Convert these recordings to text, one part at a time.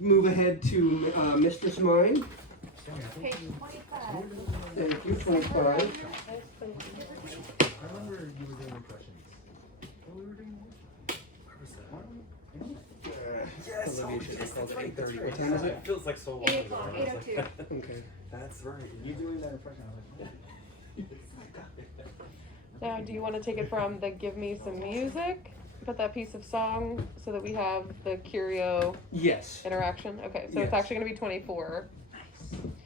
move ahead to Mistress Mine. Page 25. Thank you, 25. I remember you were doing impressions. What we were doing? Where was that? Yes, Olivia should have called it 8:30. What time is It it? feels like so long 8 ago. o'clock, I was like, 8:02. Okay. That's right. And you doing that impression, I was like, Now, do you want to take it from the give me some music, put that piece of song so that we have the curio Yes. interaction? Okay, so it's Yes. actually going to be 24.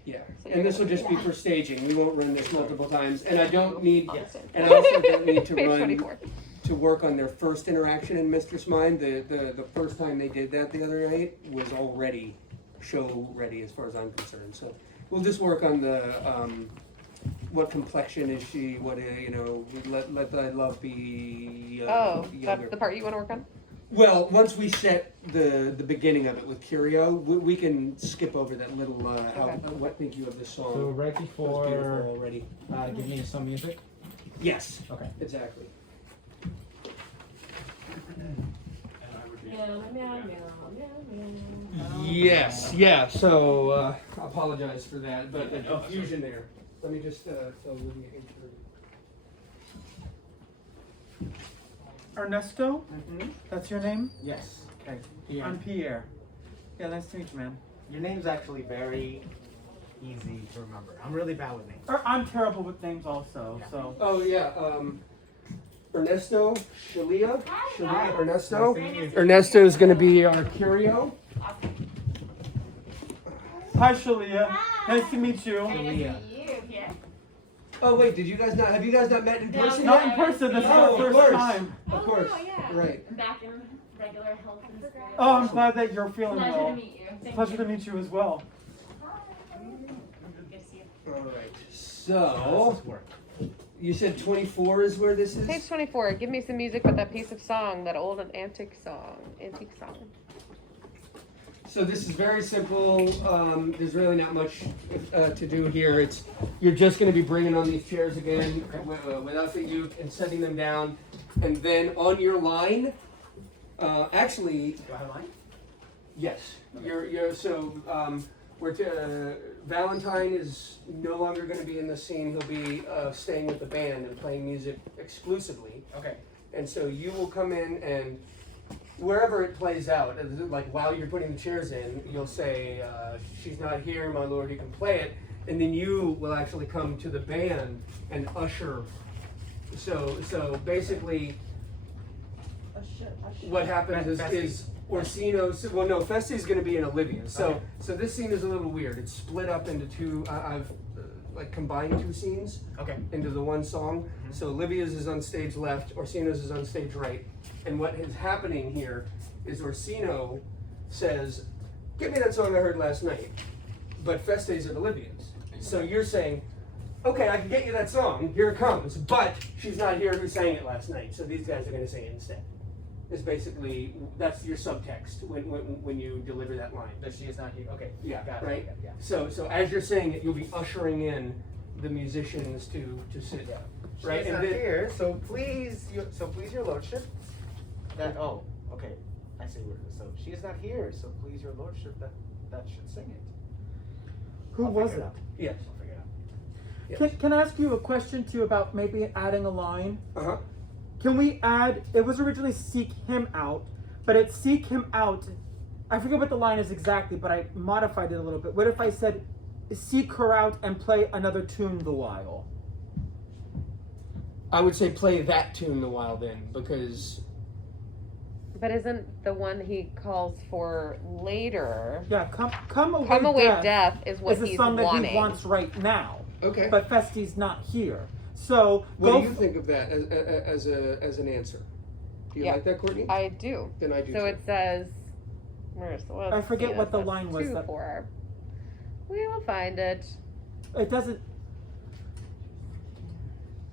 Yeah. So And this will you're just be for staging. We won't run this multiple times. And I don't need, Yes. and I also don't need to Page run 24. to work on their first interaction in Mistress Mind. The first time they did that the other night was already show ready as far as I'm concerned. So we'll just work on the what complexion is she? What let thy love be. Oh, younger. that's the part you want to work on? Well, once we set the beginning of it with Curio, we can skip over that little. What think you of the song? So right It was before beautiful already. give me some music. Yes. Okay. Exactly. Yes, yeah, so, I apologize for that, but the confusion there. Let me just, tell Olivia intro. Ernesto, that's your name? Yes. Okay. Pierre. I'm Pierre. Yeah, nice to meet you, man. Your name's actually very easy to remember. I'm really bad with names. I'm terrible with names also, Yeah. so. Oh, yeah, Ernesto, Shalia, Ernesto. Ernesto is gonna be our Curio. Hi, Shalia. Nice to meet you. Leah. Oh, wait, have you guys not met in person Not yet? in person, this is Oh, our of first course. time. Of course, Oh, yeah. right. I'm back in regular health and spirit. Oh, I'm glad that you're feeling Pleasure well. to meet you. Thank Pleasure you. to meet you as well. Good to see you. All right, How so, does this work? you said 24 is where this is? Page 24. Give me some music with that piece of song, that old antique song. So this is very simple. There's really not much to do here. You're just going to be bringing on these chairs again without the uke and setting them down, and then on your line. Actually, Do I have mine? yes. Valentine is no longer going to be in the scene. He'll be staying with the band and playing music exclusively. Okay. And so you will come in and wherever it plays out, like while you're putting the chairs in, you'll say, she's not here, my lord, you can play it. And then you will actually come to the band and usher. So basically, what happens is Orsino's, well no, Festi's gonna be in Olivia's. So this scene is a little weird. It's split up into two, I've combined two scenes Okay. into the one song. So Olivia's is on stage left, Orsino's is on stage right. And what is happening here is Orsino says, give me that song I heard last night. But Feste's at Olivia's. So you're saying, okay, I can get you that song, here it comes, but she's not here who sang it last night. So these guys are gonna sing it instead. It's basically, that's your subtext when you deliver that line. But she is not here. Okay. Yeah, Got it. right? Yeah. So as you're saying it, you'll be ushering in the musicians to sit down. Right? She's And not then, here, so please, your lordship. Okay. I see where it is. So she is not here, so please, your lordship, that should sing it. Who I'll was figure it it? out. yes. I'll figure it out. Yes. Can I ask you a question too about maybe adding a line? Uh-huh. Can we add, it was originally seek him out, but it's seek him out. I forget what the line is exactly, but I modified it a little bit. What if I said seek her out and play another tune the while? I would say play that tune the while then, because But isn't the one he calls for later? Yeah, come away, Come Away Death Death is what is the he's song that wanting. he wants right now. okay. But Festi's not here. So What go do you think of that as an answer? Do you Yeah. like that, Courtney? I do. Then I do So too. it says, I forget what the line was that- For. We will find it. It doesn't.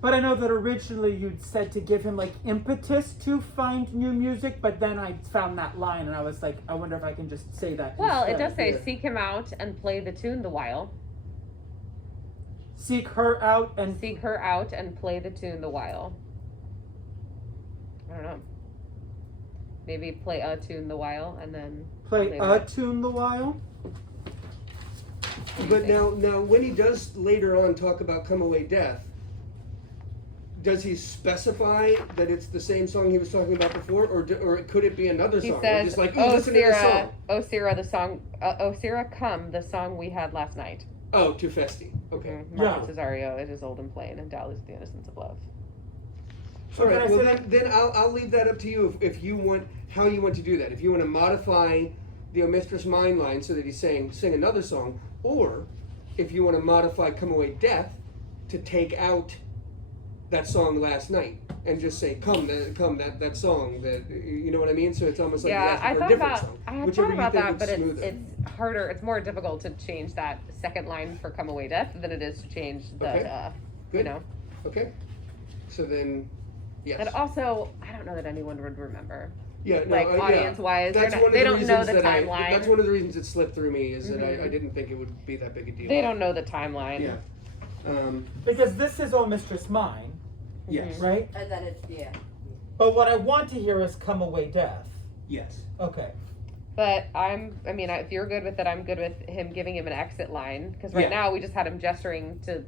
But I know that originally you'd said to give him like impetus to find new music, but then I found that line and I was like, I wonder if I can just say that. Well, it instead. does say yeah. seek him out and play the tune the while. Seek her out and Seek her out and play the tune the while. I don't know. Maybe play a tune the while and then play Maybe. a tune the while. But now, when he does later on talk about "Come Away Death," does he specify that it's the same song he was talking about before, or could it be another He song? Or says, just like, "Oh listen to this Sierra, song." oh Sierra, the song, oh Sierra, come, the song we had last night." Oh, too festy. Okay. Martin Cesario, it is old and plain, and Dallas is the innocence of love. All can right. I Well, say then I'll leave that up to you if you want how you want to do that. If you want to modify the "O Mistress Mine" line so that he's saying sing another song, or if you want to modify "Come Away Death" to take out that song last night and just say that song that you know what I mean. So it's almost like Yeah, I for a thought different about song. I had Whichever thought about you that, think but is smoother. it's harder. It's more difficult to change that second line for "Come Away Death" than it is to change the Okay. you Good. know. Okay. So then, yes. And also, I don't know that anyone would remember. Yeah, no, Like yeah. audience-wise, That's one of they the don't know reasons the that timeline. that's one of the reasons it slipped through me is that Mhm. I didn't think it would be that big a deal. They don't know the timeline. Yeah. Because this is "Oh Mistress Mine," Yes. right? And then it's, yeah. But what I want to hear is "Come Away Death." Yes. Okay. But if you're good with it, I'm good with him giving him an exit line. Because right Yeah. now we just had him gesturing to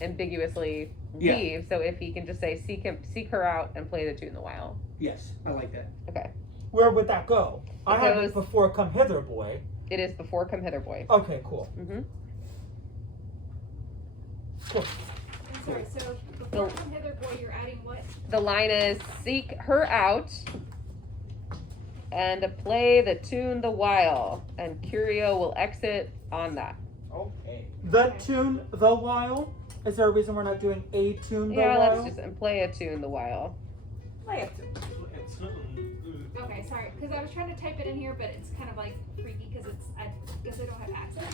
ambiguously Yeah. leave. So if he can just say, seek her out and play the tune the while. Yes. I like that. Okay. Where would that go? I had goes- it before "Come Hither, Boy." It is before "Come Hither, Boy." Okay, cool. Mm-hmm. Cool. I'm sorry, so before "Come Hither, Boy," you're adding what? The line is, seek her out and play the tune the while. And Curio will exit on that. Okay. The tune the while. Is there a reason we're not doing a tune the Yeah, while? let's just and play a tune the while. I have to. Okay, sorry, because I was trying to type it in here, but it's kind of like freaky because I guess I don't have access.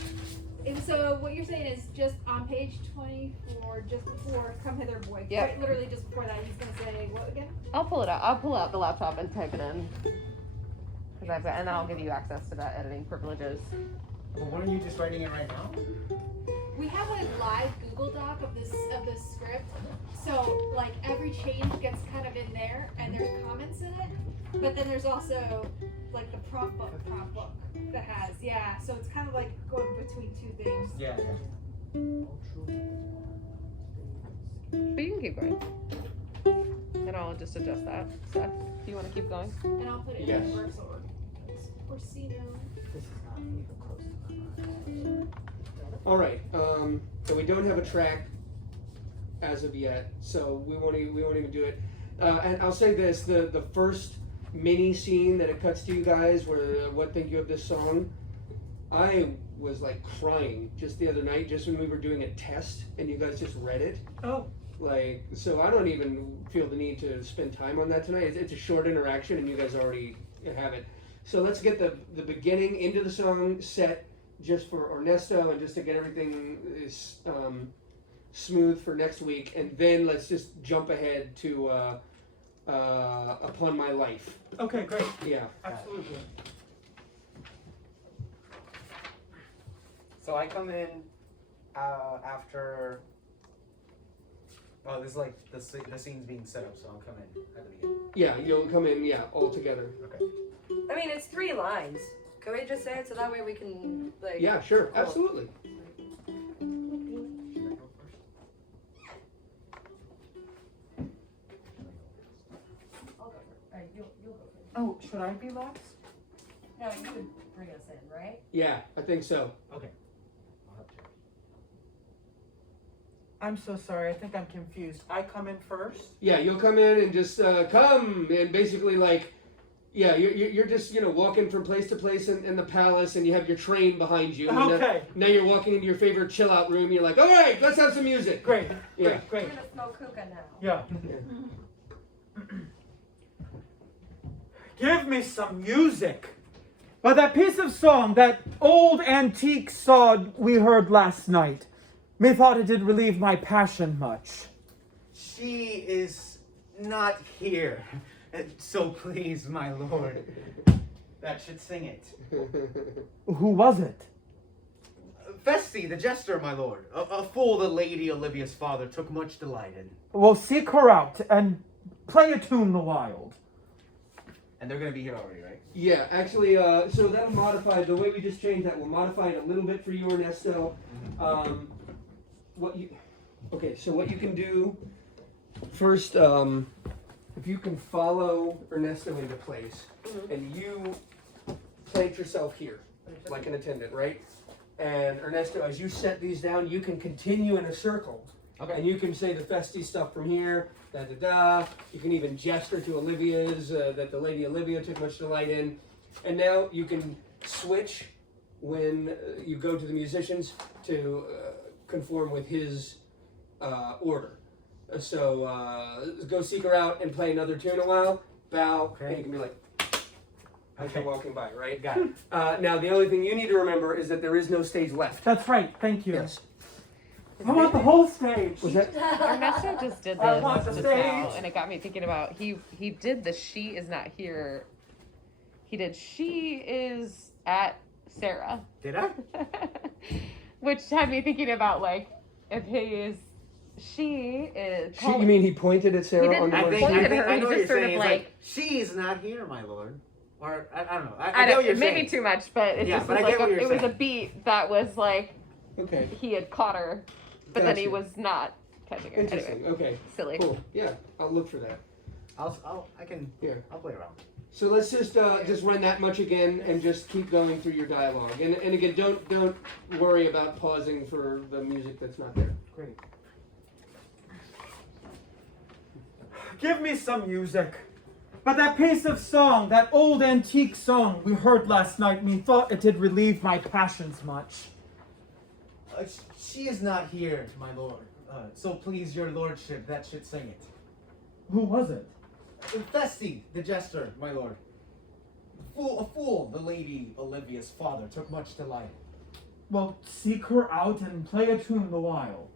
And so what you're saying is just on page 24, just before "Come Hither, Boy." Yep. Right, literally just before that, he's gonna say what again? I'll pull it out. I'll pull out the laptop and type it in. And then I'll give you access to that editing privileges. Well, why aren't you just writing it right now? We have a live Google Doc of this script, so like every change gets kind of in there, and there's comments in it. But then there's also like the prompt book that has so it's kind of like going between two things. Yeah. But you can keep going. And I'll just adjust that. So, do you want to keep going? And I'll put it Yes. in reverse order. Orsino. This is not even close to the All right. So we don't have a track as of yet, so we won't even do it. And I'll say this: the first mini scene that it cuts to you guys, where what think you of this song? I was like crying just the other night, just when we were doing a test, and you guys just read it. Oh. Like, so I don't even feel the need to spend time on that tonight. It's a short interaction, and you guys already have it. So let's get the beginning into the song set just for Ernesto, and just to get everything smooth for next week, and then let's just jump ahead to Upon My Life. Okay, great. Yeah. Absolutely. So I come in after. Oh, this is like the scene's being set up, so I'll come in at the beginning. Yeah, you'll come in, all together. Okay. I mean, it's 3 lines. Can we just say it so that way we can, like... Yeah, sure, Oh. absolutely. I'll go first. Alright, you'll go first. Oh, should I be last? No, you would bring us in, right? Yeah, I think so. Okay. I'll have to. I'm so sorry. I think I'm confused. I come in first? Yeah, you'll come in and just come, and basically like, yeah, you're just walking from place to place in the palace, and you have your train behind you. And Okay. now you're walking into your favorite chill out room. You're like, all right, let's have some music. Great. Yeah. Great. We're gonna smoke hookah now. Yeah. Give me some music. But that piece of song, that old antique song we heard last night, methought it did relieve my passion much. She is not here. So please, my lord, that should sing it. Who was it? Festi, the jester, my lord. A fool the Lady Olivia's father took much delight in. Well, seek her out and play a tune the wild. And they're gonna be here already, right? Yeah, actually, so that'll modify, the way we just changed that, we'll modify it a little bit for you, Ernesto. Okay, so what you can do, first, if you can follow Ernesto into place, and you plant yourself here, like an attendant, right? And Ernesto, as you set these down, you can continue in a circle. Okay. And you can say the festy stuff from here, da da da. You can even gesture to Olivia's, that the lady Olivia took much delight in. And now you can switch when you go to the musicians to conform with his order. So go seek her out and play another tune a while, bow, and you can be like, as you're walking by, right? Got it. Now the only thing you need to remember is that there is no stage left. That's right. Thank you. Yes. I want the whole stage. Was that? Ernesto just did I this want the just now, stage. and it got me thinking about he did the she is not here. He did she is at Sarah, Did I? which had me thinking about like if his she is. You mean he pointed at Sarah didn't on the I one think, point I at think her, I he know what just you're sort of saying. It's like- she's not here, my lord. Or I don't know. I I get what don't, you're maybe saying. too much, but it Yeah, just but was I get like what you're it was a saying. beat that was like Okay. he had caught her, but then he Gotcha. was not catching her. Interesting. Anyway, Okay. silly. Cool. Yeah, I'll look for that. I'll Yeah. play around. So let's just run that much again and just keep going through your dialogue. And again, don't worry about pausing for the music that's not there. Great. Give me some music. But that piece of song, that old antique song we heard last night, thought it did relieve my passions much. She is not here, my lord. So please, your lordship, that should sing it. Who was it? Festy, the jester, my lord. A fool, the lady Olivia's father took much delight. Well, seek her out and play a tune the while.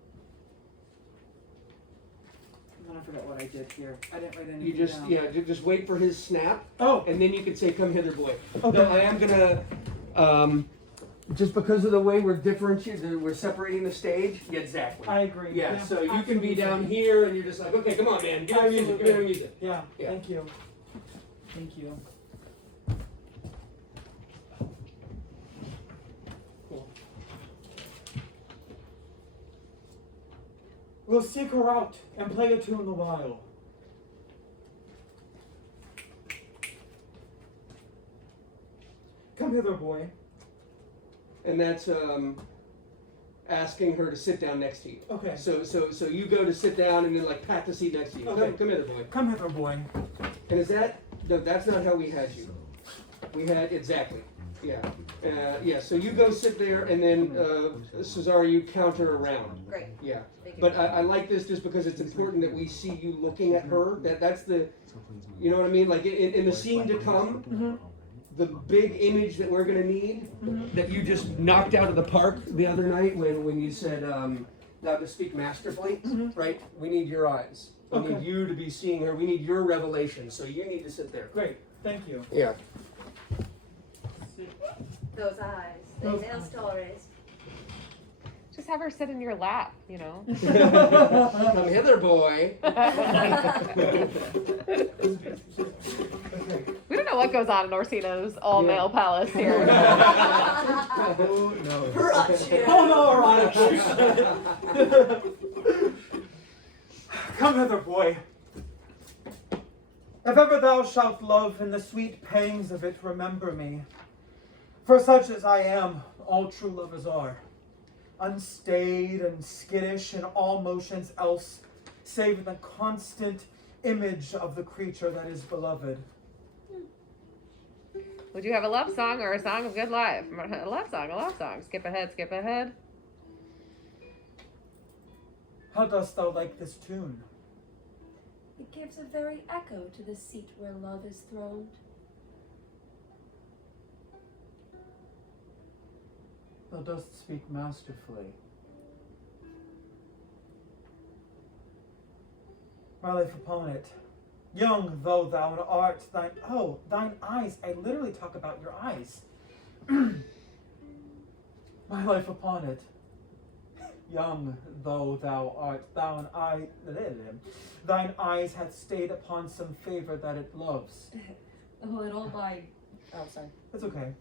I forgot what I did here. I didn't write anything You just down. just wait for his snap, Oh, and then you can say, "Come hither, boy." okay. No, I am gonna just because of the way we're differentiating, we're separating the stage. Yeah, exactly. I agree. Yeah, so you can be absolutely. down here, and you're just like, "Okay, come on, man, give me the music, give me the music." Yeah, Yeah. thank you. Thank you. Cool. We'll seek her out and play a tune the while. Come hither, boy. And that's asking her to sit down next to you. Okay. So you go to sit down, and then like pat the seat next to you. Okay. Come hither, boy. Come hither, boy. And is that no? That's not how we had you. We had exactly. Yeah. Yeah. So you go sit there, and then Cesare, you counter around. Great. Yeah. Thank you. But I like this just because it's important that we see you looking at her. That's the, you know what I mean? Like in the scene to come, the big image that we're gonna need, that you just knocked out of the park the other night when you said, "Thou to speak masterfully," right? We need your eyes. We Okay. need you to be seeing her. We need your revelation. So you need to sit there. Great. Thank you. Yeah. Those eyes. They tell stories. Just have her sit in your lap, you know. Come hither, boy. We don't know what goes on in Orsino's all-male palace here. Who knows? Oh no, Come hither, boy. If ever thou shalt love in the sweet pangs of it, remember me. For such as I am, all true lovers are. Unstayed and skittish in all motions else, save in the constant image of the creature that is beloved. Would you have a love song or a song of good life? A love song. Skip ahead, skip ahead. How dost thou like this tune? It gives a very echo to the seat where love is throned. Thou dost speak masterfully. My life upon it. Young though thou art, thine eyes, I literally talk about your eyes. My life upon it. Young though thou art, thine eyes hath stayed upon some favor that it loves. A little by. Oh, sorry. It's okay.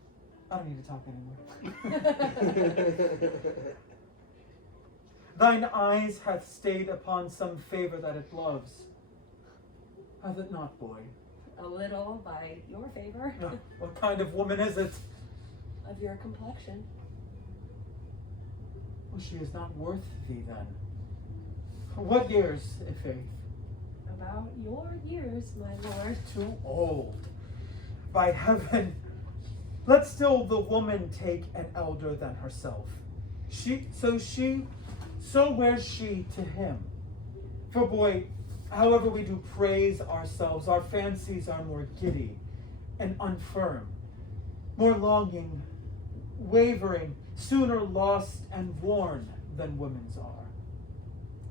I don't need to talk anymore. Thine eyes hath stayed upon some favor that it loves. Hath it not, boy? A little by your favor. What kind of woman is it? Of your complexion. Well, she is not worth thee then. What years, Ife? About your years, my lord. Too old. By heaven, let still the woman take an elder than herself. So wears she to him. For boy, however we do praise ourselves, our fancies are more giddy and unfirm, more longing, wavering, sooner lost and worn than women's are.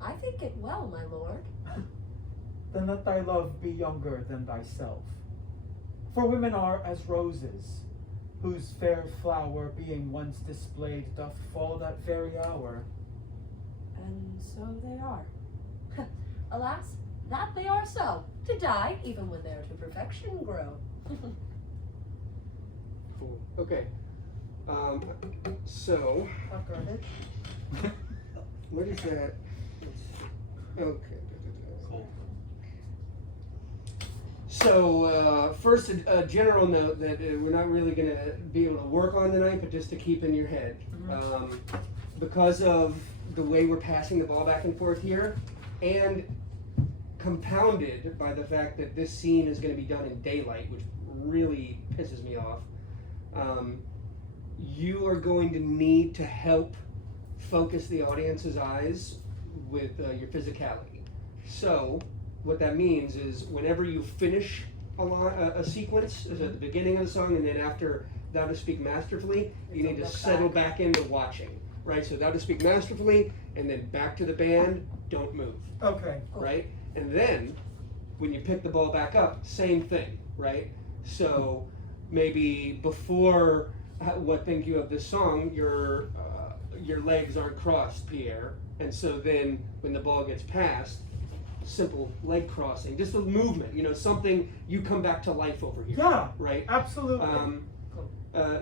I think it well, my lord. Then let thy love be younger than thyself. For women are as roses, whose fair flower being once displayed doth fall that very hour. And so they are. Alas, that they are so, to die even when they're to perfection grow. Cool. Okay. So, what is that? Okay. Cool. So, first, a general note that we're not really going to be able to work on tonight, but just to keep in your head. Because of the way we're passing the ball back and forth here, and compounded by the fact that this scene is going to be done in daylight, which really pisses me off, you are going to need to help focus the audience's eyes with your physicality. So, what that means is whenever you finish a sequence, is at the beginning of the song, and then after Thou to Speak Masterfully, you need to settle back into watching, right? So Thou to Speak Masterfully, and then back to the band, don't move, Okay. right? And then, when you pick the ball back up, same thing, right? So, maybe before What Think You of This Song, your legs aren't crossed, Pierre, and so then when the ball gets passed, simple leg crossing, just a movement, something, you come back to life over here. Yeah, right? absolutely.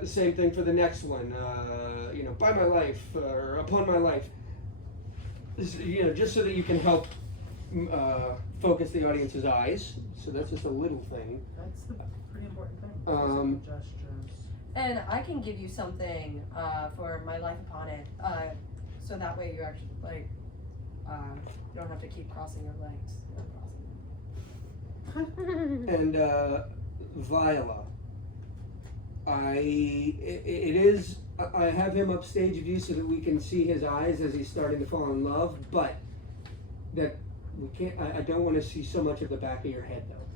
Same thing for the next one, by my life, or upon my life. Just so that you can help focus the audience's eyes. So that's just a little thing. That's the pretty important thing. Gestures. And I can give you something for My Life Upon It, so that way you actually, you don't have to keep crossing your legs. And Viola, I have him upstage view so that we can see his eyes as he's starting to fall in love, but that we can't. I don't want to see so much of the back of your head though.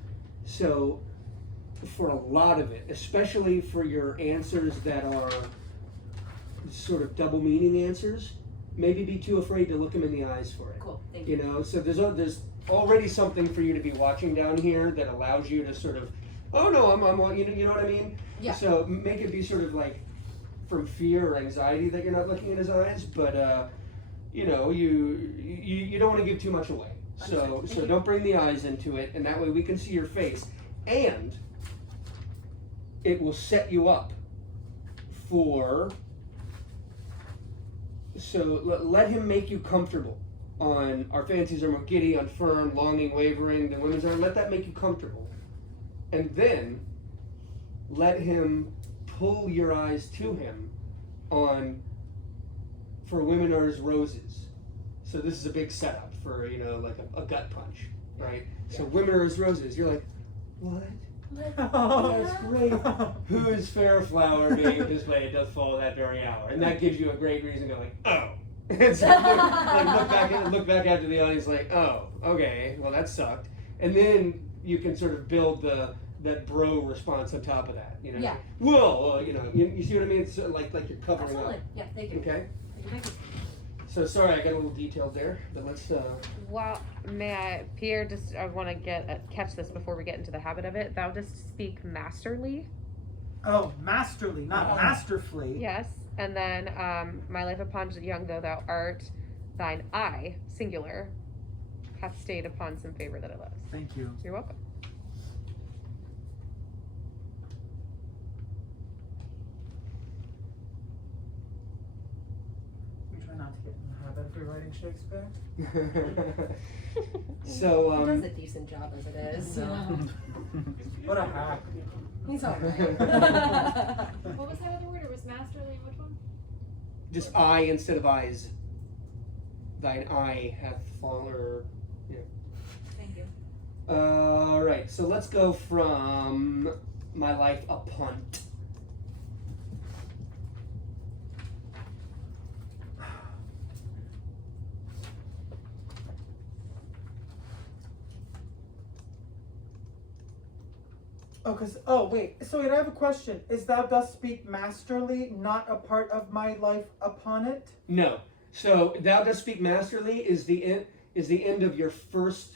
So for a lot of it, especially for your answers that are sort of double meaning answers, maybe be too afraid to look him in the eyes for it. Cool, thank you. So there's already something for you to be watching down here that allows you to sort of, oh no, I'm you know what I mean? Yeah. So make it be sort of like from fear or anxiety that you're not looking in his eyes, but you don't want to give too much away. So don't bring the eyes into it, and that way we can see your face, and it will set you up for. So let him make you comfortable on our fancies are more giddy, unfirm, longing, wavering, the women's are. Let that make you comfortable. And then let him pull your eyes to him on for women are as roses. So this is a big setup for, like a gut punch, right? So women are as roses. You're like, what? Oh, that's great. Whose fair flower being displayed does fall that very hour, and that gives you a great reason to go like, oh, and so look back after the audience like, oh, okay, well that sucked, and then you can sort of build that bro response on top of that, Yeah. Whoa, you see what I mean? It's like you're covering Absolutely. up. Yeah, thank you. Okay. Thank you. So sorry, I got a little detailed there, but let's. Well, Pierre, I want to catch this before we get into the habit of it. Thou dost speak masterly. Oh, masterly, not masterfully. Yes, and then my life upon young though thou art, thine eye, singular, hath stayed upon some favor that it loves. Thank you. You're welcome. not to get in the habit of rewriting Shakespeare. So, he does a decent job as it is. What a hack. He's alright. What was that other word? It was masterly. Which one? just I instead of eyes. Thine eye hath fallen. Thank you. All right, so let's go from my life a punt. Oh, wait. So wait, I have a question. Is thou dost speak masterly not a part of my life upon it? No. So thou dost speak masterly is the end of your first.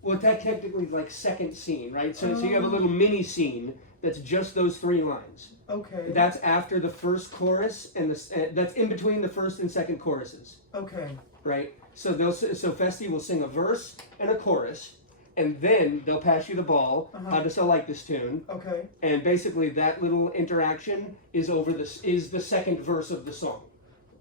Well, that technically is like second scene, right? So you have a little mini scene that's just those 3 lines. Okay. That's after the first chorus and that's in between the first and second choruses, Okay. right? So Festi will sing a verse and a chorus, and then they'll pass you the ball. How does I like this tune? Okay. And basically, that little interaction is the second verse of the song,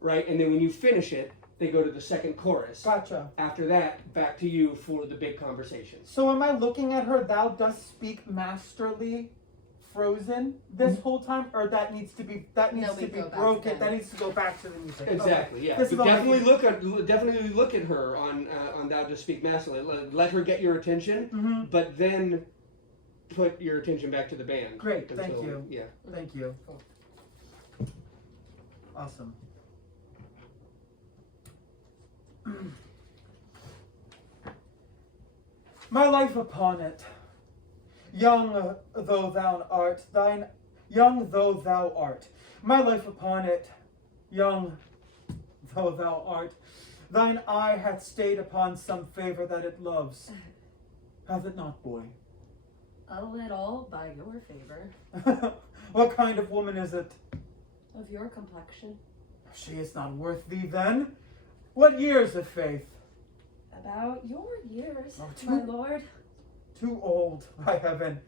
right? And then when you finish it, they go to the second chorus. Gotcha. After that, back to you for the big conversation. So am I looking at her, thou dost speak masterly, frozen this whole time, or that needs to be No, we be go back broken? again. That needs to go back to the music. Exactly. Okay. Yeah. This But is all I definitely look at her on thou dost speak masterly. Let her get your attention, Mm-hmm. but then put your attention back to the band. Great, thank you. Yeah. Thank you. Awesome. My life upon it, young though thou art, my life upon it, young though thou art, thine eye hath stayed upon some favor that it loves. Hath it not, boy? A little by your favor. What kind of woman is it? Of your complexion. She is not worth thee then. What years of faith? About your years, Oh, my lord. Too old, by heaven.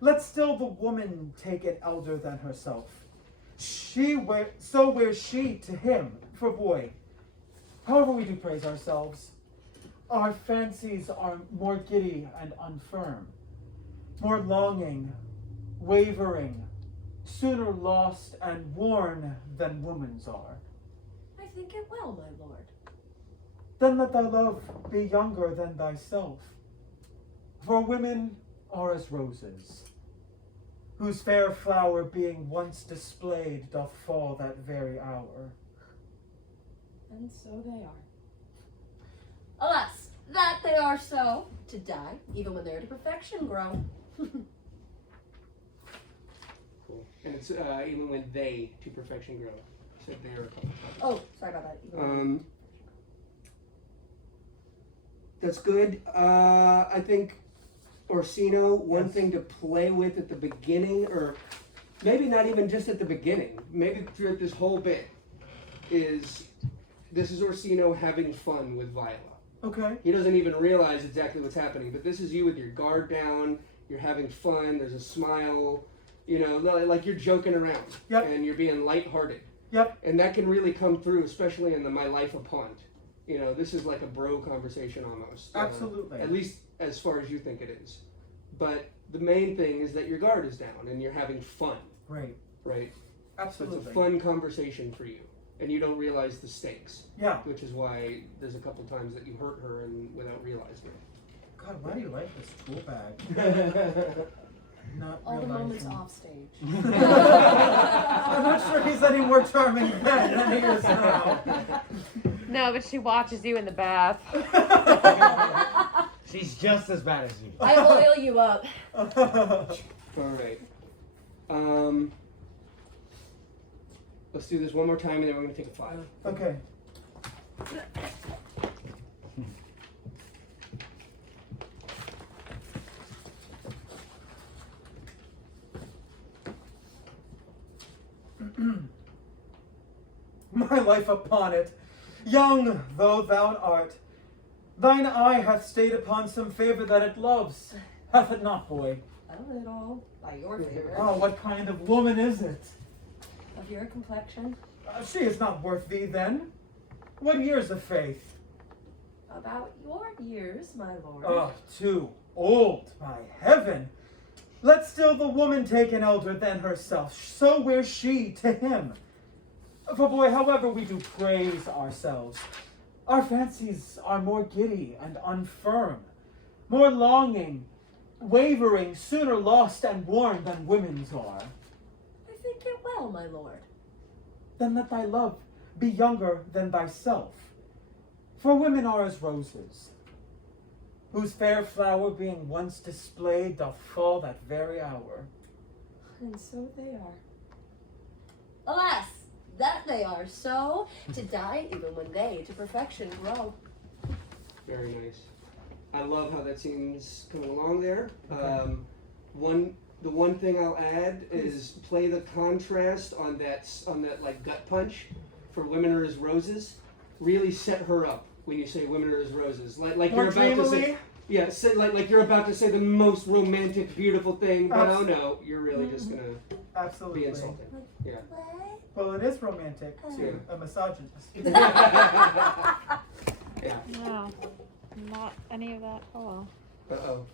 Let still the woman take it elder than herself. So wears she to him, for boy. However we do praise ourselves, our fancies are more giddy and unfirm, more longing, wavering, sooner lost and worn than woman's are. I think it well, my lord. Then let thy love be younger than thyself. For women are as roses, whose fair flower being once displayed doth fall that very hour. And so they are. Alas, that they are so, to die, even when they're to perfection grow. Cool. And it's even when they to perfection grow. I said there a couple times. Oh, sorry about that. Even when- That's good. I think Orsino, one Yes. thing to play with at the beginning, or maybe not even just at the beginning, maybe throughout this whole bit, is this is Orsino having fun with Viola. Okay. He doesn't even realize exactly what's happening, but this is you with your guard down, you're having fun, there's a smile, like you're joking around. Yep. And you're being lighthearted. Yep. And that can really come through, especially in the My Life a Pond. This is like a bro conversation almost. Absolutely. At least as far as you think it is. But the main thing is that your guard is down and you're having fun, Great. right? Absolutely. So it's a fun conversation for you. And you don't realize the stakes, Yeah. which is why there's a couple times that you hurt her and without realizing God, why do you like this tool bag? it. Not all the moments realizing. off stage. I'm not sure he's any more charming then than he is now. No, but she watches you in the bath. She's just as bad as you. I oil you up. All right. Let's do this one more time and then we're going to take a 5. Okay. My life upon it, young though thou art, thine eye hath stayed upon some favor that it loves. Hath it not, boy? A little by your favor. Oh, what kind of woman is it? Of your complexion. She is not worth thee then. What years of faith? About your years, my lord. Oh, too old, by heaven. Let still the woman take an elder than herself, so were she to him. For boy, however we do praise ourselves, our fancies are more giddy and unfirm, more longing, wavering, sooner lost and worn than women's are. I think it well, my lord. Then let thy love be younger than thyself. For women are as roses, whose fair flower being once displayed doth fall that very hour. And so they are. Alas, that they are so, to die even when they to perfection grow. Very nice. I love how that scene's coming along there. Okay. The one thing I'll add is play the contrast on that like gut punch for women are as roses. Really set her up when you say women are as roses. Like More you're about to say, dreamily? yeah, say, like you're about to say the most romantic, beautiful thing, but oh Abs- no, you're really just gonna Absolutely. be insulting. Yeah. What? Well, it is romantic to Yeah. a misogynist. Yeah. No, not any of that. Oh well. Uh oh.